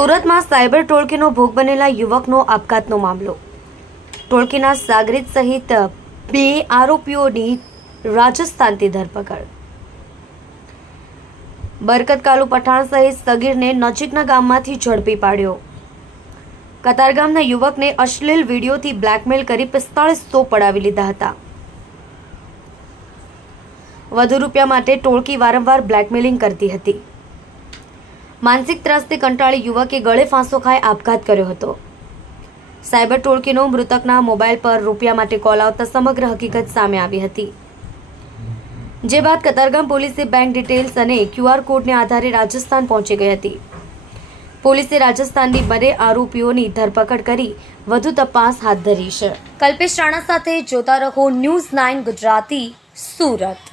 સુરતમાં સાયબર ટોળકીનો ભોગ બનેલા યુવકનો આપઘાતનો મામલો. ટોળકીના સાગરીત સહિત 2 આરોપીઓની રાજસ્થાનથી ધરપકડ. બરકત કાલુ પઠાણ સહિત સગીરને નજીકના ગામમાંથી ઝડપી પાડ્યો. કતારગામના યુવકને અશ્લીલ વિડીયોથી બ્લેકમેલ કરી 4500 પડાવી લીધા હતા. વધુ રૂપિયા માટે ટોળકી વારંવાર બ્લેકમેલિંગ કરતી હતી. માનસિક ત્રાસથી કંટાળી યુવકે ગળે ફાંસો ખાઈ આપઘાત કર્યો હતો. સાયબર ટોળકીનો મૃતકના મોબાઈલ પર રૂપિયા માટે કોલ આવતા સમગ્ર હકીકત સામે આવી હતી. જે બાદ કતારગામ પોલીસે બેંક ડિટેલ્સ અને QR કોડને આધારે રાજસ્થાન પહોંચી ગઈ હતી. પોલીસે રાજસ્થાનની બંને આરોપીઓની ધરપકડ કરી વધુ તપાસ હાથ ધરી છે. કલ્પેશ રાણા સાથે જોતા રહો ન્યૂઝ 9 ગુજરાતી, સુરત.